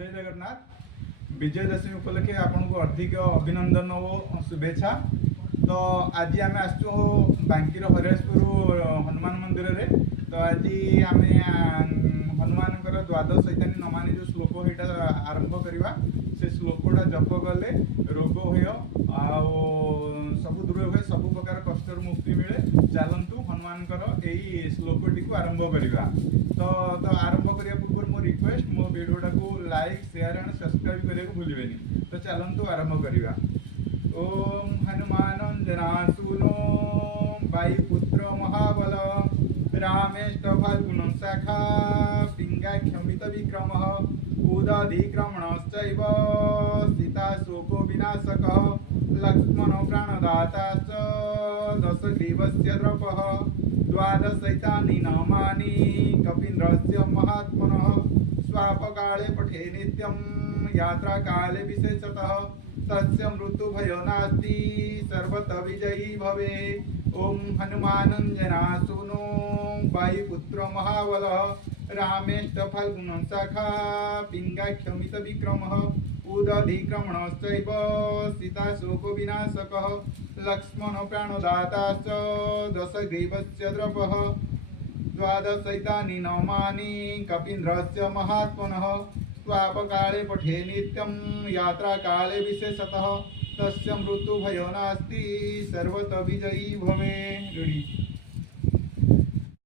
जय जगन्नाथ। विजयदशमी उपलक्षे आपन को अधिक अभिनंदन और शुभेच्छा। तो आज आम आसचु बांकीर हरिराजपुर हनुमान मंदिर रे। तो आज आम हनुमान द्वादश चैतन्य नमानि जो श्लोक है आरंभ करवा। से श्लोकटा जप गले रोग हुए सब दूर हुए, सब प्रकार कष्ट मुक्ति मिले। चलतु हनुमान यही श्लोकटी को आरंभ करवा। तो आरंभ करने पूर्व मो रिक्वेस्ट मो वीडियोटा को लाइक शेयर एंड सब्सक्राइब करने को भूलें। तो चलतु आरंभ करवा। ओम हनुमानंजनासूनो वायुपुत्र महाबल रामेष्ट फाल्गुन शाखा पिंगाक्षमित विक्रम उदधिक्रमणश्चैव सीता शोको विनाशकः लक्ष्मण प्राणदाता च दशग्रीवस्य द्रपः द्वादशैतानि नामानि कपीन्द्रस्य महात्मनः स्वापकाले पठे नित्यं यात्राकाले विशेषतः तस्य मृत्युभयो नास्ति सर्वतः विजयी भवे। ओम हनुमानंजनासूनो वायुपुत्र महाबल रामेष्ट फाल्गुन शाखा पिंगाक्षमित विक्रमः उदधिक्रमणश्चैव सीता शोको विनाशकः लक्ष्मण प्राणदाता च दशग्रीवस्य द्रपः द्वादशैतानि नामानि कपीन्द्रस्य महात्मनः स्वापकाले पठे नित्यं यात्राकाले विशेषतः तस्य मृत्युभयो नास्ति सर्वतः विजयी भवे।